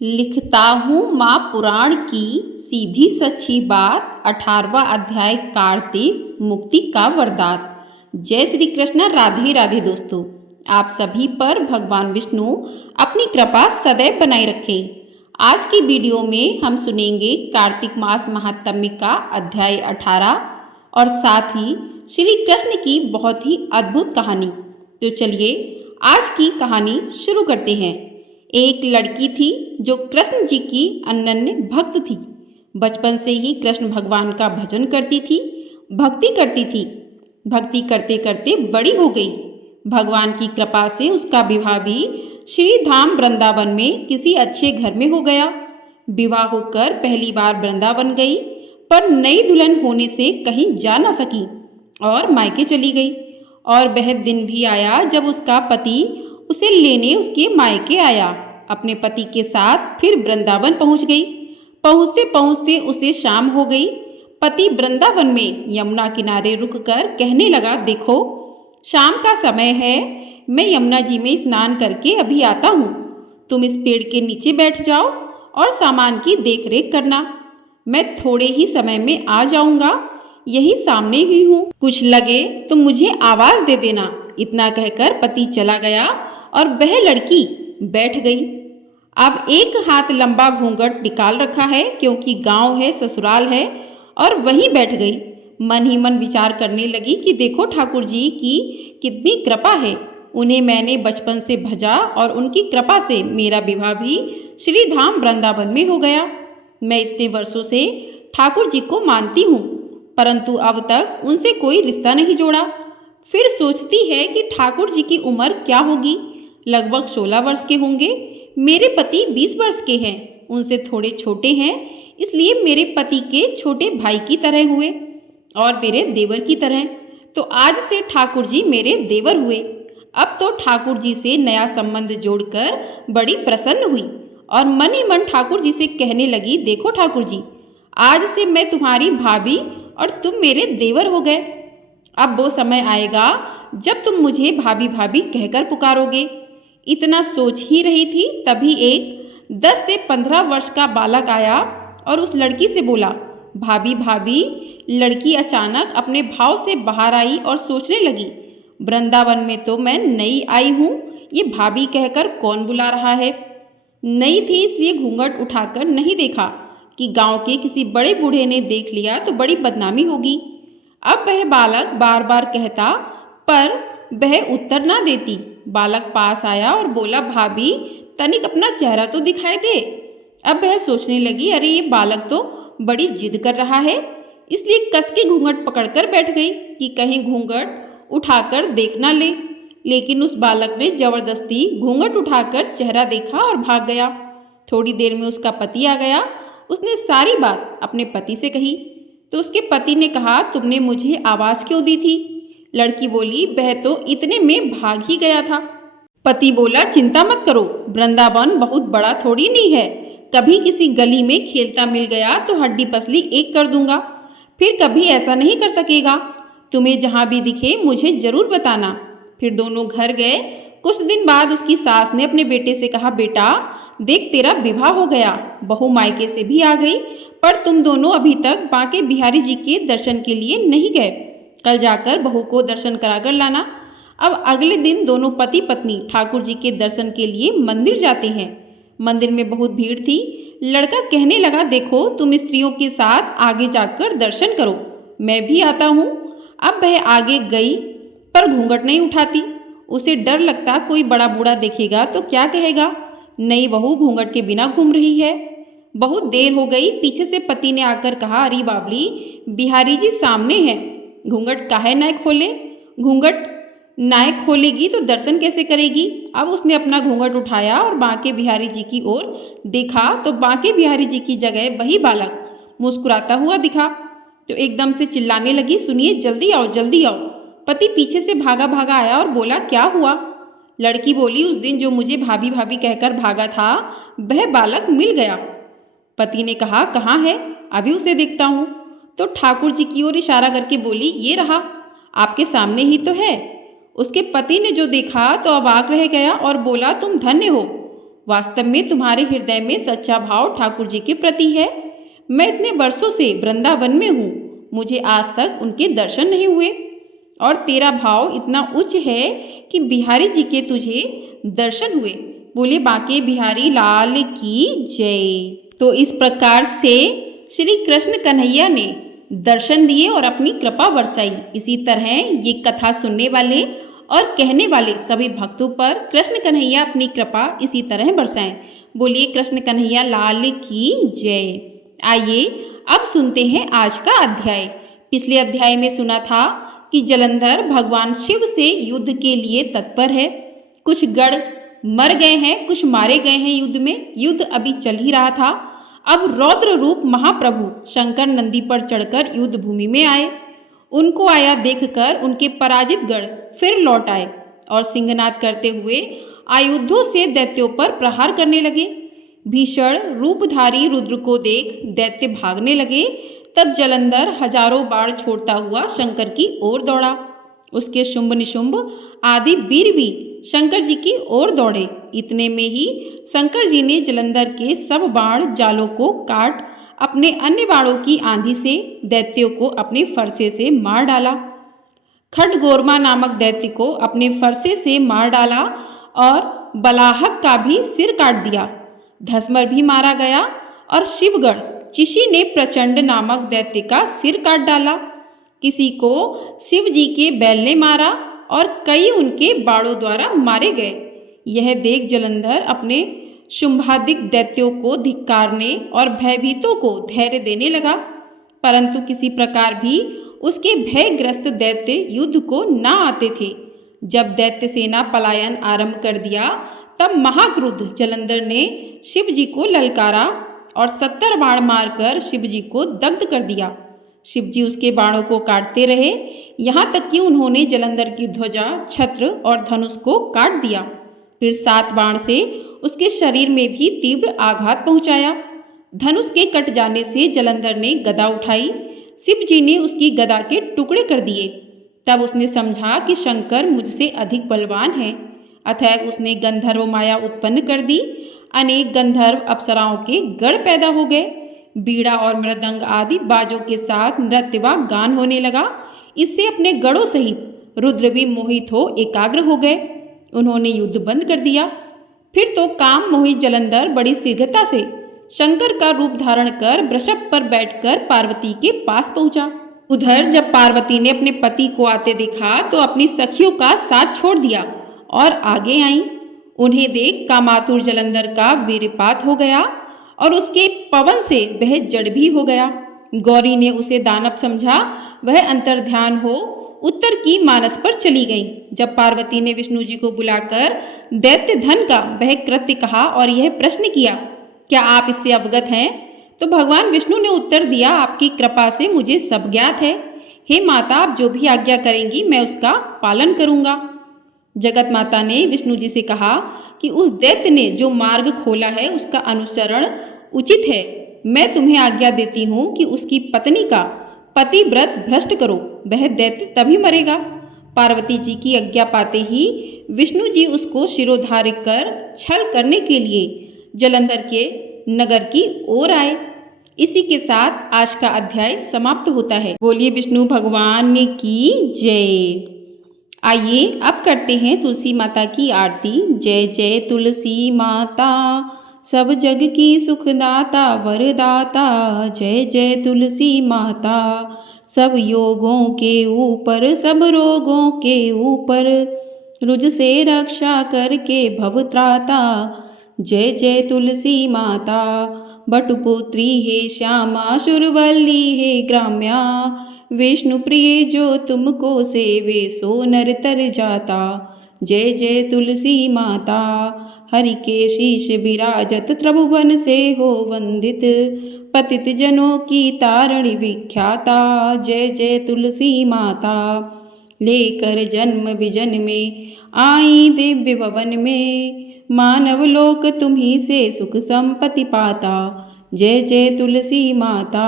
लिखता हूँ माँ पुराण की सीधी सच्ची बात। 18वां अध्याय कार्तिक मुक्ति का वरदान। जय श्री कृष्ण। राधे राधे दोस्तों, आप सभी पर भगवान विष्णु अपनी कृपा सदैव बनाए रखें। आज की वीडियो में हम सुनेंगे कार्तिक मास महात्म्य का अध्याय 18 और साथ ही श्री कृष्ण की बहुत ही अद्भुत कहानी। तो चलिए आज की कहानी शुरू करते हैं। एक लड़की थी जो कृष्ण जी की अनन्य भक्त थी। बचपन से ही कृष्ण भगवान का भजन करती थी, भक्ति करती थी। भक्ति करते करते बड़ी हो गई। भगवान की कृपा से उसका विवाह भी श्री धाम वृंदावन में किसी अच्छे घर में हो गया। विवाह होकर पहली बार वृंदावन गई, पर नई दुल्हन होने से कहीं जा न सकी और मायके चली गई। और वह दिन भी आया जब उसका पति उसे लेने उसके मायके आया। अपने पति के साथ फिर वृंदावन पहुंच गई। पहुंचते पहुंचते उसे शाम हो गई। पति वृंदावन में यमुना किनारे रुककर कहने लगा, देखो शाम का समय है, मैं यमुना जी में स्नान करके अभी आता हूँ। तुम इस पेड़ के नीचे बैठ जाओ और सामान की देखरेख करना। मैं थोड़े ही समय में आ जाऊंगा, यही सामने ही हूँ। कुछ लगे तो मुझे आवाज दे देना। इतना कहकर पति चला गया और वह लड़की बैठ गई। अब एक हाथ लंबा घूंघट निकाल रखा है, क्योंकि गांव है, ससुराल है, और वहीं बैठ गई। मन ही मन विचार करने लगी कि देखो ठाकुर जी की कितनी कृपा है। उन्हें मैंने बचपन से भजा और उनकी कृपा से मेरा विवाह भी श्री धाम वृंदावन में हो गया। मैं इतने वर्षों से ठाकुर जी को मानती हूँ, परंतु अब तक उनसे कोई रिश्ता नहीं जोड़ा। फिर सोचती है कि ठाकुर जी की उम्र क्या होगी। लगभग 16 वर्ष के होंगे। मेरे पति 20 वर्ष के हैं, उनसे थोड़े छोटे हैं, इसलिए मेरे पति के छोटे भाई की तरह हुए और मेरे देवर की तरह। तो आज से ठाकुर जी मेरे देवर हुए। अब तो ठाकुर जी से नया संबंध जोड़कर बड़ी प्रसन्न हुई और मन ही मन ठाकुर जी से कहने लगी, देखो ठाकुर जी, आज से मैं तुम्हारी भाभी और तुम मेरे देवर हो गए। अब वो समय आएगा जब तुम मुझे भाभी भाभी कहकर पुकारोगे। इतना सोच ही रही थी, तभी एक 10 से 15 वर्ष का बालक आया और उस लड़की से बोला, भाभी भाभी। लड़की अचानक अपने भाव से बाहर आई और सोचने लगी, वृंदावन में तो मैं नई आई हूँ, ये भाभी कहकर कौन बुला रहा है। नई थी इसलिए घूंघट उठाकर नहीं देखा कि गांव के किसी बड़े बूढ़े ने देख लिया तो बड़ी बदनामी होगी। अब वह बालक बार बार कहता, पर वह उत्तर ना देती। बालक पास आया और बोला, भाभी तनिक अपना चेहरा तो दिखाई दे। अब वह सोचने लगी, अरे ये बालक तो बड़ी जिद कर रहा है, इसलिए कस के घूंघट पकड़कर बैठ गई कि कहीं घूंघट उठाकर देख ना ले। लेकिन उस बालक ने जबरदस्ती घूंघट उठाकर चेहरा देखा और भाग गया। थोड़ी देर में उसका पति आ गया। उसने सारी बात अपने पति से कही तो उसके पति ने कहा, तुमने मुझे आवाज़ क्यों दी थी। लड़की बोली, वह तो इतने में भाग ही गया था। पति बोला, चिंता मत करो, वृंदावन बहुत बड़ा थोड़ी नहीं है। कभी किसी गली में खेलता मिल गया तो हड्डी पसली एक कर दूंगा, फिर कभी ऐसा नहीं कर सकेगा। तुम्हें जहाँ भी दिखे मुझे जरूर बताना। फिर दोनों घर गए। कुछ दिन बाद उसकी सास ने अपने बेटे से कहा, बेटा देख तेरा विवाह हो गया, बहू मायके से भी आ गई, पर तुम दोनों अभी तक बांके बिहारी जी के दर्शन के लिए नहीं गए। कल जाकर बहू को दर्शन कराकर लाना। अब अगले दिन दोनों पति पत्नी ठाकुर जी के दर्शन के लिए मंदिर जाते हैं। मंदिर में बहुत भीड़ थी। लड़का कहने लगा, देखो तुम स्त्रियों के साथ आगे जाकर दर्शन करो, मैं भी आता हूँ। अब वह आगे गई पर घूंघट नहीं उठाती। उसे डर लगता कोई बड़ा बूढ़ा देखेगा तो क्या कहेगा। नई बहू घूंघट के बिना घूम रही है। बहुत देर हो गई। पीछे से पति ने आकर कहा, अरे बाबली, बिहारी जी सामने हैं, घूंघट काहे ना खोले। घूंघट ना खोलेगी तो दर्शन कैसे करेगी। अब उसने अपना घूंघट उठाया और बांके बिहारी जी की ओर देखा तो बांके बिहारी जी की जगह वही बालक मुस्कुराता हुआ दिखा। तो एकदम से चिल्लाने लगी, सुनिए, जल्दी आओ जल्दी आओ। पति पीछे से भागा भागा आया और बोला, क्या हुआ। लड़की बोली, उस दिन जो मुझे भाभी भाभी कहकर भागा था वह बालक मिल गया। पति ने कहा, कहाँ है, अभी उसे देखता हूँ। तो ठाकुर जी की ओर इशारा करके बोली, ये रहा, आपके सामने ही तो है। उसके पति ने जो देखा तो अवाक रह गया और बोला, तुम धन्य हो। वास्तव में तुम्हारे हृदय में सच्चा भाव ठाकुर जी के प्रति है। मैं इतने वर्षों से वृंदावन में हूँ, मुझे आज तक उनके दर्शन नहीं हुए, और तेरा भाव इतना उच्च है कि बिहारी जी के तुझे दर्शन हुए। बोले बांके बिहारी लाल की जय। तो इस प्रकार से श्री कृष्ण कन्हैया ने दर्शन दिए और अपनी कृपा बरसाई। इसी तरह ये कथा सुनने वाले और कहने वाले सभी भक्तों पर कृष्ण कन्हैया अपनी कृपा इसी तरह बरसाएं। बोलिए कृष्ण कन्हैया लाल की जय। आइए अब सुनते हैं आज का अध्याय। पिछले अध्याय में सुना था कि जलंधर भगवान शिव से युद्ध के लिए तत्पर है। कुछ गढ़ मर गए हैं, कुछ मारे गए हैं युद्ध में। युद्ध अभी चल ही रहा था। अब रौद्र रूप महाप्रभु शंकर नंदी पर चढ़कर युद्ध भूमि में आए। उनको आया देखकर उनके पराजित गढ़ फिर लौट आए और सिंहनाद करते हुए आयुधों से दैत्यों पर प्रहार करने लगे। भीषण रूपधारी रुद्र को देख दैत्य भागने लगे। तब जलंधर हजारों बाण छोड़ता हुआ शंकर की ओर दौड़ा। उसके शुंभ निशुंभ आदि वीर भी शंकर जी की ओर दौड़े। इतने में ही शंकर जी ने जलंधर के सब बाण जालों को काट अपने अन्य बाणों की आंधी से दैत्यों को अपने फरसे से मार डाला। खड्गोरमा नामक दैत्य को अपने फरसे से मार डाला और बलाहक का भी सिर काट दिया। धसमर भी मारा गया और शिवगढ़ चिशी ने प्रचंड नामक दैत्य का सिर काट डाला। किसी को शिव जी के बैल ने मारा और कई उनके बाणों द्वारा मारे गए। यह देख जलंधर अपने शुंभादिक दैत्यों को धिक्कारने और भयभीतों को धैर्य देने लगा, परंतु किसी प्रकार भी उसके भयग्रस्त दैत्य युद्ध को न आते थे। जब दैत्य सेना पलायन आरंभ कर दिया तब महाक्रुद्ध जलंधर ने शिव जी को ललकारा और 70 बाण मारकर शिव जी को दग्ध कर दिया। शिव जी उसके बाणों को काटते रहे, यहाँ तक कि उन्होंने जलंधर की ध्वजा, छत्र और धनुष को काट दिया। फिर 7 बाण से उसके शरीर में भी तीव्र आघात पहुंचाया। धनुष के कट जाने से जलंधर ने गदा उठाई। शिव जी ने उसकी गदा के टुकड़े कर दिए। तब उसने समझा कि शंकर मुझसे अधिक बलवान है। अतः उसने गंधर्व माया उत्पन्न कर दी। अनेक गंधर्व अप्सराओं के गढ़ पैदा हो गए। बीड़ा और मृदंग आदि बाजों के साथ नृत्य व गान होने लगा। इससे अपने गढ़ों सहित रुद्र भी मोहित हो एकाग्र हो गए। उन्होंने युद्ध बंद कर दिया। फिर तो काम मोहित जलंधर बड़ी शीघ्रता से शंकर का रूप धारण कर वृषभ पर बैठकर पार्वती के पास पहुंचा। उधर जब पार्वती ने अपने पति को आते देखा तो अपनी सखियों का साथ छोड़ दिया और आगे आई। उन्हें देख कामातुर जलंधर का वीरपात हो गया और उसके पवन से वह जड़ भी हो गया। गौरी ने उसे दानव समझा। वह अंतर्ध्यान हो उत्तर की मानस पर चली गई। जब पार्वती ने विष्णु जी को बुलाकर दैत्य धन का वह कृत्य कहा और यह प्रश्न किया, क्या आप इससे अवगत हैं? तो भगवान विष्णु ने उत्तर दिया, आपकी कृपा से मुझे सब ज्ञात है। हे माता, आप जो भी आज्ञा करेंगी मैं उसका पालन करूंगा। जगत माता ने विष्णु जी से कहा कि उस दैत्य ने जो मार्ग खोला है उसका अनुसरण उचित है। मैं तुम्हें आज्ञा देती हूँ कि उसकी पत्नी का पतिव्रत भ्रष्ट करो, वह दैत्य तभी मरेगा। पार्वती जी की आज्ञा पाते ही विष्णु जी उसको शिरोधार्य कर छल करने के लिए जलंधर के नगर की ओर आए। इसी के साथ आज का अध्याय समाप्त होता है। बोलिए विष्णु भगवान की जय। आइए अब करते हैं तुलसी माता की आरती। जय जय तुलसी माता, सब जग की सुखदाता वरदाता। जय जय तुलसी माता, सब योगों के ऊपर सब रोगों के ऊपर रुज से रक्षा करके भवत्राता। जय जय तुलसी माता, बटुपुत्री हे श्यामा, शुरवल्ली हे ग्राम्या। विष्णु प्रिय जो तुमको सेवे सो नर तर जाता। जय जय तुलसी माता, हरि के शीश विराजत त्रिभुवन से हो वंदित। पतित जनों की तारणी विख्याता। जय जय तुलसी माता, लेकर जन्म विजन में आई दिव्य भवन में। मानव लोक तुम्ही से सुख संपत्ति पाता। जय जय तुलसी माता,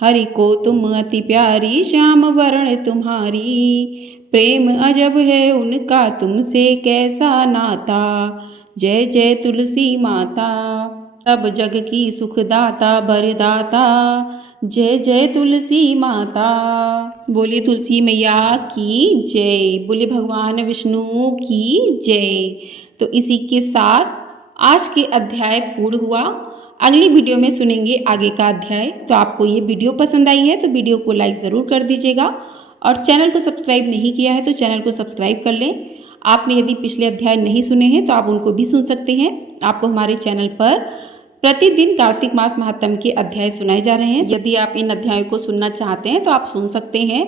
हरि को तुम अति प्यारी, श्याम वर्ण तुम्हारी। प्रेम अजब है उनका तुमसे कैसा नाता। जय जय तुलसी माता, सब जग की सुखदाता वरदाता। जय जय तुलसी माता। बोलिए तुलसी मैया की जय, बोले भगवान विष्णु की जय। तो इसी के साथ आज के अध्याय पूर्ण हुआ। अगली वीडियो में सुनेंगे आगे का अध्याय। तो आपको ये वीडियो पसंद आई है तो वीडियो को लाइक ज़रूर कर दीजिएगा और चैनल को सब्सक्राइब नहीं किया है तो चैनल को सब्सक्राइब कर लें। आपने यदि पिछले अध्याय नहीं सुने हैं तो आप उनको भी सुन सकते हैं। आपको हमारे चैनल पर प्रतिदिन कार्तिक मास महात्म्य के अध्याय सुनाए जा रहे हैं। यदि आप इन अध्यायों को सुनना चाहते हैं तो आप सुन सकते हैं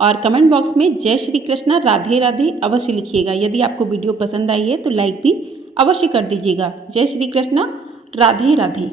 और कमेंट बॉक्स में जय श्री कृष्ण राधे राधे अवश्य लिखिएगा। यदि आपको वीडियो पसंद आई है तो लाइक भी अवश्य कर दीजिएगा। जय श्री कृष्ण राधे राधे।